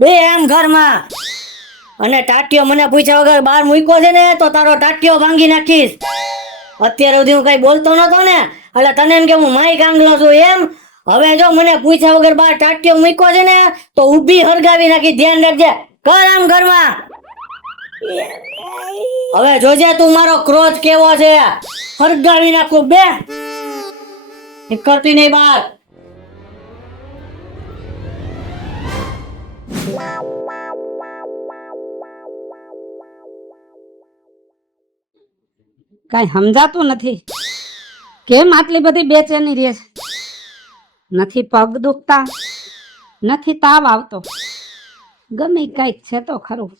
બે એમ ઘરમાં અને ટાટિયો મને પૂછ્યા વગર બહાર મૂક્યો છે ને તો તારો ટાટિયો ભાંગી નાખીશ. અત્યાર સુધી હું કઈ બોલતો નતો ને એટલે તને એમ કે હું માઈક આંગલો છું એમ. હવે જો મને પૂછ્યા વગર બહાર ટાટિયો મૂક્યો છે ને તો ઊભી હરગાવી નાખી. ધ્યાન રાખજે. કર આમ ઘરમાં. હવે જોજે તું મારો ક્રોધ કેવો છે. હરગાવી નાખું બે. નીકળતી નહીં બહાર. કઈ સમજાતું નથી કેમ આટલી બધી બેચેની રહે છે. નથી પગ દુખતા, નથી તાવ આવતો, ગમે કઈક છે તો ખરું.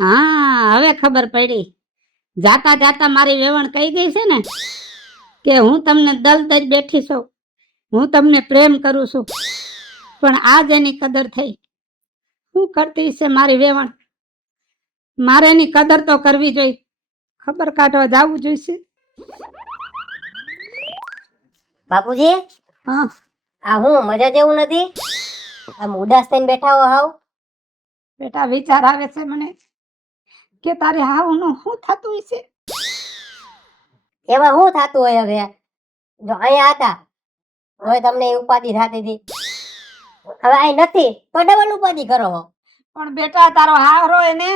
હા, હવે ખબર પડી. જાતા જાતા મારી વેવણ કહી ગઈ છે ને કે હું તમને દલદલ બેઠી છું, હું તમને પ્રેમ કરું છું. પણ આજ એની કદર થઈ. શું કરતી છે મારી વેવણ? મારે એની કદર તો કરવી જોઈએ. ખબર કાઢવા જવું જોઈશે. બાપુજી, હા, આ હું મજા જેવું નથી? આમ ઉદાસ થઈને બેઠા હો હાવ? બેટા વિચાર આવે છે મને કે તારે હાવનું શું થતું હશે. એમાં શું થતું હોય હવે? જો અહીંયા હતા હવે તમને એ ઉપાધિ થતી હતી, હવે અહીં નથી તો ડબલ ઉપાધિ કરો છો. પણ બેટા તારો હાવરો એને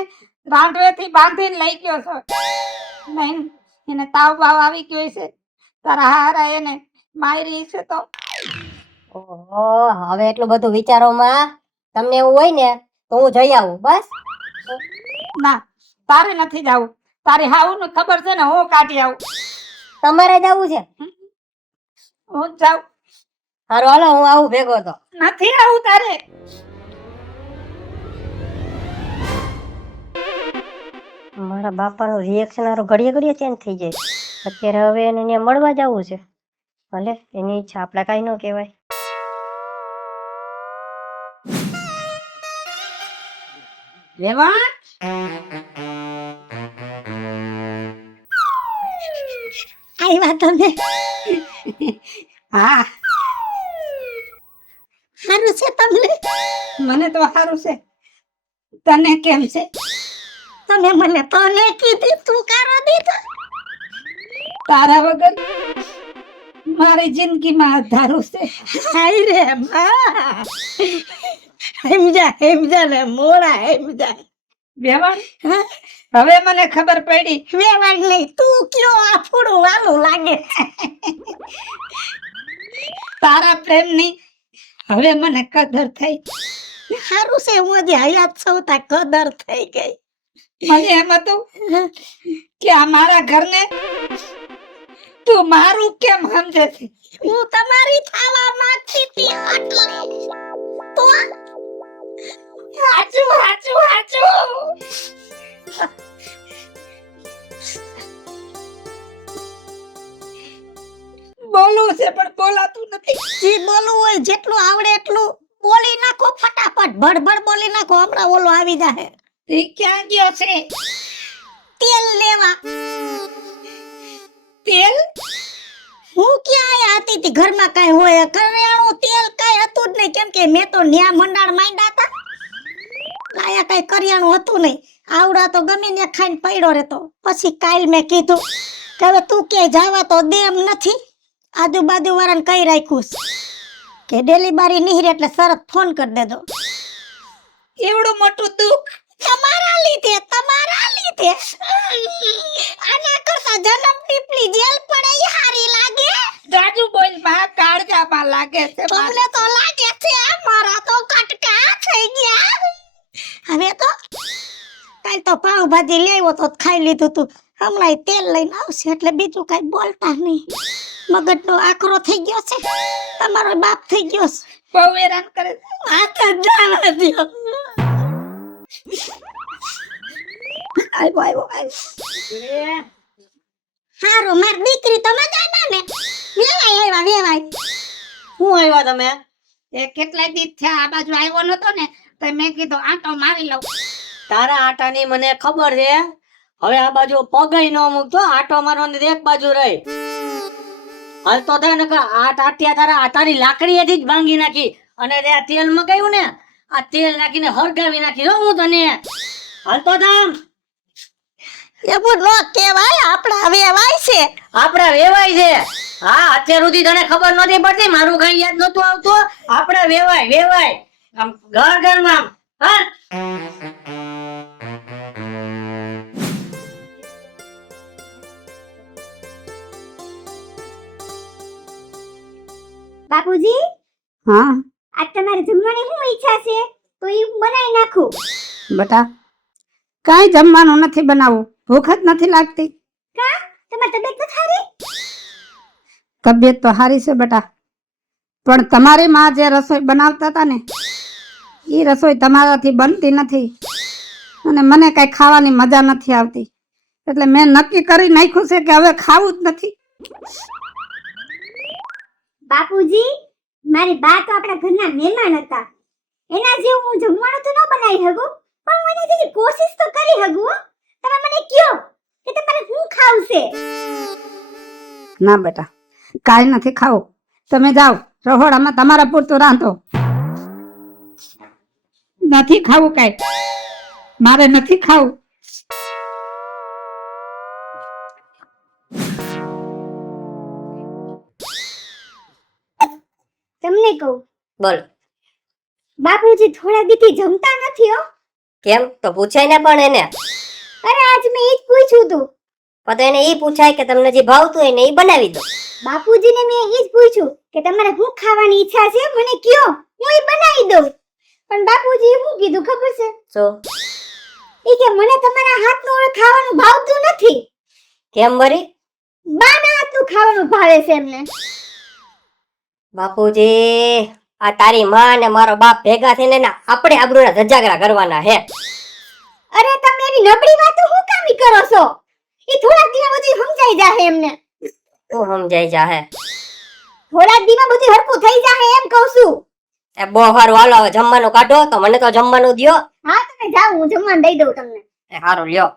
રાંડવેથી બાંધીને લઈ ગયો છે. નહીં એને તાવ બાવ આવી ગયો છે. તારા હારા એને મારી છે તો. ઓહો, હવે એટલું બધું વિચારોમાં તમને એવું હોય ને તો હું જઈ આવું બસ. ના, તારે નથી જવું. તારી હાવનું ખબર છે ને હું કાઢી આવું. તમારે જવું છે? હું જાઉં. હારું હાલો, હું આવું ભેગો તો. નથી આવું તારે. મારા બાપાનું રિએક્શન હારું ઘડીએ ઘડીએ ચેન્જ થઈ જાય. અત્યારે હવે એને ત્યાં મળવા જવું છે. ભલે એની ઈચ્છા, આપણે કાંઈ ન કહેવાય. વેવણ, આવ્યા તમે? હા, સારું છે તમને? મને તો સારું છે. તને કેમ છે? તમે મને તને કીધી, તું કારો દીધો. તારા વગર મારી જિંદગીમાં અંધારું છે. હાય રે માં, સમજા ને મોડા સમજા. વેવણ, હવે મને ખબર પડી. વેવણ નહીં, તું કયો આ ફૂડું વાલું લાગે. તારા પ્રેમની હવે મને કદર થઈ. સારું છે હું હજી હયાત છું તા કદર થઈ ગઈ. મને એમ હતું કે આ મારા ઘરને તું મારું કેમ સમજે છે? હું તમારી થવા માંગતી હતી એટલે તો હાચું. બોલવું છે પણ બોલાતું નથી. જે બોલવું હોય જેટલું આવડે એટલું બોલી નાખો ફટાફટ. ભડભડ બોલી નાખો, હમણાં ઓલો આવી જાહે. તે ક્યાં ગયો છે? તેલ લેવા. તેલ? હું ક્યાં આયા હતી તી ઘરમાં કાંઈ હોય કરિયાણું તેલ કાંઈ હતું જ નહીં કેમ કે મેં તો ન્યા મંડાણ માંડ્યા હતા આયા કાંઈ કરિયાણું હતું નહીં આવડા તો ગમે ને ખાઈને પડ્યો રહેતો પછી કાલ મેં કીધું કે હવે તું ક્યાંય જાવા તો દે એમ નથી આજુબાજુ વાળાને કઈ રાખ્યું છે કે ડિલિવરી નહીં એટલે તરત ફોન કરી દેજો એવડું મોટું દુઃખ તમારા લીધે આના કરતા જન્મ ટીપલી જેલ પડે ઈ હારી લાગે જાજુ બોલ માં કાળજામાં લાગે છે તમને તો લાગે છે મારા તો કટકા થઈ ગયા હવે તો કાલ તો પાવભાજી લેવો તો ખાઈ લીધું તું હમણાં તેલ લઈને આવશે એટલે બીજું કઈ બોલતા નહીં મગજનો આખરો થઈ ગયો છે તમારો બાપ થઈ ગયો છે બહુ હેરાન કરે છે. આ તો જવા દ્યો આવ્યો હારું માર દીકરી તો મજામાં ને વેવાય શું આવ્યા તમે? એ કેટલાય દી થયા આ બાજુ આવ્યો નતો ને તો મેં કીધું આંટો મારી લઉં. તારા આટાની મને ખબર છે. હવે આ બાજુ પગઈ ન મૂકતો, આટો મારવાનો એક બાજુ રહી. હાલ તો થાય ને આ ટાટિયા તારી લાકડીએથી જ ભાંગી નાખી અને તે આ તેલ મગાવ્યું ને આ તેલ નાખીને હળગાવી નાખી જો હું તને. હાલ તો થામ. એવું ન કહેવાય આપણા વેવાય છે આપડા વેવાય છે. હા અત્યાર સુધી તને ખબર નહોતી પડતી, મારું કઈ યાદ નતું આવતું. આપડા વેવાય આમ ઘરમાં હા. બાપુજી હા આજ તમારે જમવાની શું ઈચ્છા છે તો એ બનાવી નાખું. બેટા કાંઈ જમવાનું નથી બનાવવું, ભૂખ જ નથી લાગતી. તમારી તબિયત તો સારી? તબિયત તો સારી છે બેટા, પણ તમારી માં જે રસોઈ બનાવતા હતા ને એ રસોઈ તમારાથી બનતી નથી અને મને કઈ ખાવાની મજા નથી આવતી, એટલે મેં નક્કી કરી નાખ્યું છે કે હવે ખાવું જ નથી. બાપુજી મારી બા તો આપણા ઘરના મહેમાન હતા, એના જેવું હું જમવાનું તો ન બનાવી શકું પણ હું એની જેવી કોશિશ તો કરી શકું હો. તમે મને કયો કે તમારે શું ખાવું છે? ના બેટા કાંઈ નથી ખાવું, તમે જાઓ રહોડામાં તમારા પૂરતું રાંધો. નથી ખાવું કાંઈ, મારે નથી ખાવું. તમને કહું બોલ. બાપુજી થોડા દીથી જમતા નથી હો. કેમ? તો પૂછાય ને પણ એને. અરે આજ મેં ઈ જ પૂછ્યું તું. પણ તો એને ઈ પૂછાય કે તમને જે ભાવતું હોય ને ઈ બનાવી દો. બાપુજીને મેં ઈ જ પૂછ્યું કે તમારે શું ખાવાની ઈચ્છા છે મને કયો, હું ઈ બનાવી દઉં. પણ બાપુજીએ શું કીધું ખબર છે? જો ઈ કે મને તમારા હાથનું ખાવાનું ભાવતું નથી. કેમ વરી? બાના હાથનું ખાવાનું ભાવે છે એમને. બાપુજી આ તારી માં ને મારો બાપ ભેગા થઈને ને આપણે આબરૂના ધજાગરા કરવાના હે. અરે તમે એની નબળી વાતો શું કામી કરો છો? ઈ થોડાક દિવસ બધું સમજાઈ જાહે એમને. તું સમજાઈ જાહે. થોડાક દિવસ બધું હરખું થઈ જાહે એમ કહું છું. એ બહુ સારું, હાલો હવે જમવાનું કાઢો તો મને તો જમવાનું દ્યો. હા તમે જાઓ, હું જમવાનું દઈ દઉં તમને. એ સારું લ્યો.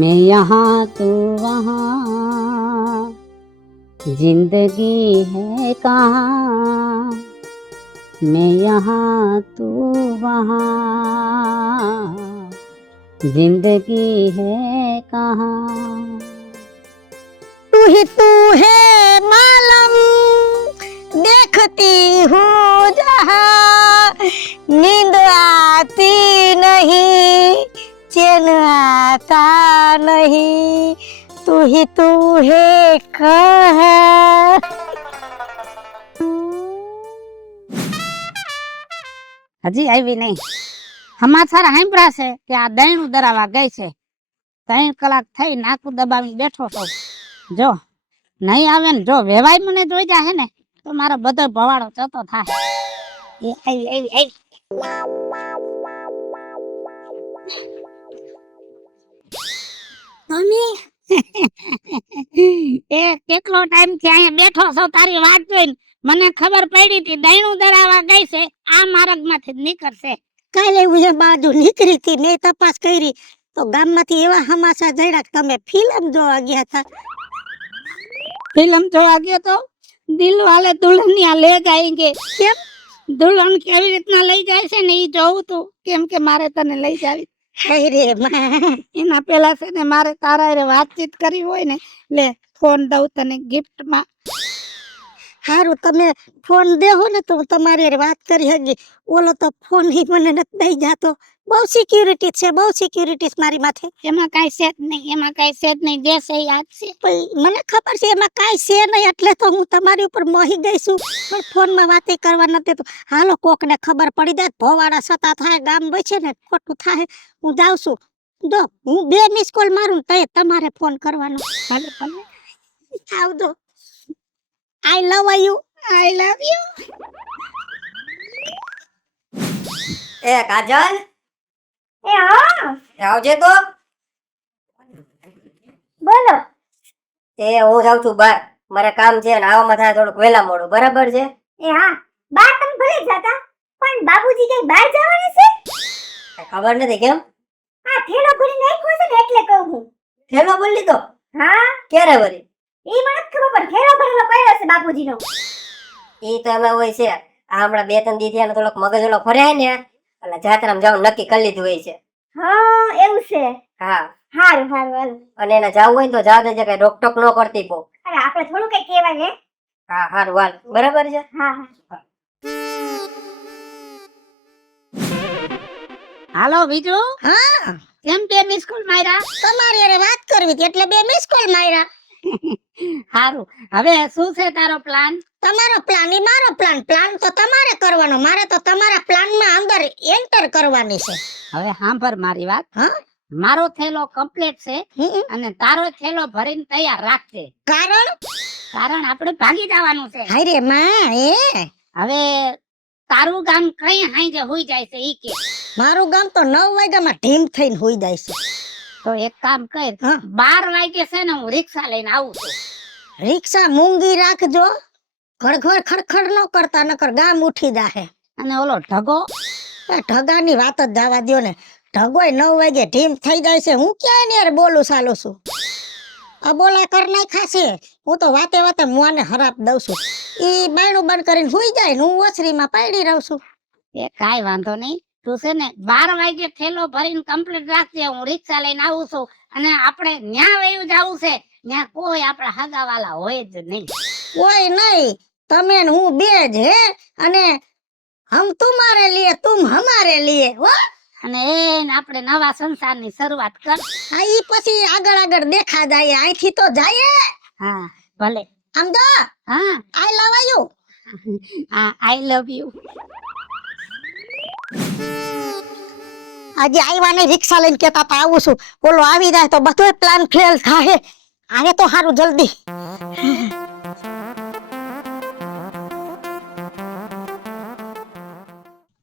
मैं यहाँ तो वहाँ जिंदगी है कहाँ, मैं यहाँ तो वहाँ जिंदगी है कहाँ. तू है मालूम देखती हूँ जहाँ नींद आती नहीं चैन आता नहीं तू है कहाँ. હજી આવી નહીં. સમાચાર સાંભળ્યા છે કે આ દહીણું દરાવા ગઈ છે. 3 કલાક થઈ નાકું દબાવી બેઠો છો. જો નહીં આવે ને જો વેવાય મને જોઈ જાય ને તો મારો બધો ભવાડો જતો થાય. એ આવી. મમ્મી એ કેટલો ટાઈમ થી અહીંયા બેઠો છો તારી વાત જોઈને મને ખબર પડી હતી દહીણું દરાવા ગઈ છે, આ માર્ગ માંથી નીકળશે. કાલે હું બાજુ નીકળી હતી ને તપાસ કરી તો ગામમાંથી એવા હમાસા જડ્યા કે તમે ફિલ્મ જોવા ગયા હતા. ફિલ્મ જોવા ગયો તો દિલ વાલે દુલ્હનિયા લે જાયેંગે. કેમ? દુલ્હન કેવી રીતના લઈ જાય છે ને ઈ જોવું તું, કેમ કે મારે તને લઈ જાવી. હાય રે માં, એના પેલા છે ને મારે તારા હારે વાતચીત કરી હોય ને, લે ફોન દઉં તને ગિફ્ટમાં. હારું તમે ફોન દેહો ને તો હું તમારી હારે વાત કરી હગી. ઓલો તો ફોન ઈ મને નથી દઈ જાતો. બહુ સિક્યુરિટી છે, બહુ સિક્યુરિટી મારી માથે. એમાં કાંઈ છે જ નહીં, એમાં કાંઈ છે જ નહીં, જે છે ઈ યાદ છે. મને ખબર છે એમાં કાંઈ છે નહીં, એટલે તો હું તમારી ઉપર મોહી ગઈ છું. પણ ફોનમાં વાતે કરવા નથી તો હાલો કોકને ખબર પડી જાય, ભોવાડા સતા થાય, ગામ બચે ને ખોટું થાય. હું જાઉં છું. જો હું 2 મિસ કોલ મારું ને તઈ તમારે ફોન કરવાનો. ભલે ભલે આવજો. આઈ love you. I love you. એ કાજલ, એ હા આવજે તો. બોલો. એ હું જાઉં છું બહાર, મારે કામ છે ને આવવામાં થાય થોડુંક વહેલા મોડું, બરાબર છે? એ હા બહાર તમે ભલે જતા, પણ બાબુજી કઈ બહાર જવાના છે? કાંઈ ખબર નથી કેમ. આ થેલો ભરી નાખ્યો છે ને એટલે કહું હું. થેલો બોલી લીધો? હા ક્યારે વળી? ઈ મને નથી ખબર, પણ થેલો ભરેલો પડ્યો છે બાબુજીનો. ઈ તો એમાં હોય છે, આ હમણાં 2-3 દી થયા ને થોડોક મગજ ઓલો ફર્યા ને એટલે જાત્રામાં જવાનું નક્કી કરી લીધું હોય છે. હા એવું છે. હા, હારું હારું હારું. અને એને જવું હોય ને તો જાવ દેજે, કઈ રોકટોક ન કરતી બહુ. અરે આપણે થોડું કઈ કહેવાય હે. હા હારું હાલ, બરાબર છે? હા હા. હાલો બીજું હા કેમ 2 મિસ કોલ માર્યા? તમારી હારે વાત કરવી હતી એટલે 2 મિસ કોલ માર્યા. હારું, હવે શું છે તારો પ્લાન? તમારો પ્લાન ઈ મારો પ્લાન. પ્લાન તો તમારે કરવાનો, મારે તો તમારા પ્લાનમાં અંદર એન્ટર કરવાની છે. હવે સાંભળ મારી વાત. હા? મારો થેલો કમ્પ્લીટ છે હમ. અને તારો થેલો ભરીને તૈયાર રાખજે, કારણ કારણ આપણે ભાગી જવાનું છે. હાય રે માં એ હવે તારું ગામ કઈ હાંજે હોઈ જાય છે ઈ કે. મારું ગામ તો 9 વાગ્યામાં ઢીમ થઈને હોઈ જાય છે. તો એક કામ કર, હા. 12 વાગે છે ને હું રિક્ષા લઈને આવું છું. રિક્ષા મૂંગી રાખજો, ખડખડ ખડખડ ન કરતા, નકર ગામ ઉઠી જાહે. અને ઓલો ઢગો એ ઢગાની વાત જ જવા દ્યો ને. ઢગોય 9 વાગે ઢીમ થઈ જાય છે. હું ક્યાંય ને યાર બોલું ચાલું છું. આ બોલા કર નાખ્યા છે. હું તો વાતે વાતે મુઆને હરાપ દઉં છું. ઈ બાયણું બંધ કરીને હુઈ જાય ને હું ઓસરીમાં પાડી રહું છું. એ કાઈ વાંધો નહીં, તું છે ને 12 વાગે થેલો ભરીને કમ્પ્લીટ રાખજે. હું રિક્ષા લઈને આવું છું અને આપણે ન્યા વયું જાવું છે. ન્યા કોઈ આપણા હગાવાલા હોય જ નહીં. કોઈ નહીં, તમે ને હું બે જ હે. અને હમ તુમારે લીએ તુમ હમારે લીએ હો. અને એને આપણે નવા સંસારની શરૂઆત કર. આ ઈ પછી આગળ આગળ દેખા જાય. અહીંથી તો જાય. હા ભલે. આમ જો હા આઈ love you. I love you. આજે આવ્યા ને રિક્ષા લઈને કેતા તા આવું છું. બોલો આવી જાય તો બધોય પ્લાન ફેલ થાય. આને તો હારું જલ્દી.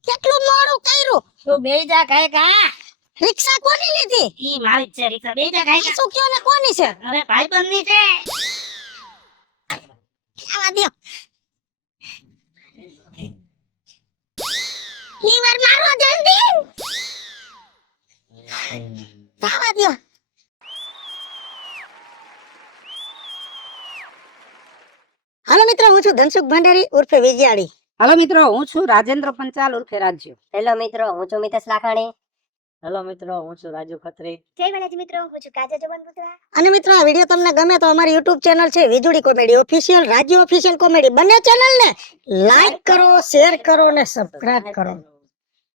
કેટલું મોડું કર્યું. તું બેહી જા કાય કા. રિક્ષા કોની લીધી? ઈ મારી જ છે રિક્ષા. બેહી જા કાય કા. શું કયો ને કોની છે? અરે ભાઈબંધની છે. આવા દ્યો. લીવર મારો જલ્દી. આવા દ્યો. હાલો મિત્રો, હું છું ધનસુખ ભંડારી ઉર્ફે વિજયાળી. હાલો મિત્રો, હું છું રાજેન્દ્ર પંચાલ ઉર્ફે રાજ્યો. હેલો મિત્રો, હું છું મિતેશ લાખાણી. હેલો મિત્રો, હું છું રાજુ ખત્રી. જય માતાજી મિત્રો, હું છું કાજલ જવાન પુત્રા. અને મિત્રો આ વિડીયો તમને ગમે તો અમારી YouTube ચેનલ છે વીજળી કોમેડી ઓફિશિયલ, રાજ્ય ઓફિશિયલ કોમેડી, બંને ચેનલ ને લાઈક કરો, શેર કરો અને સબસ્ક્રાઇબ કરો.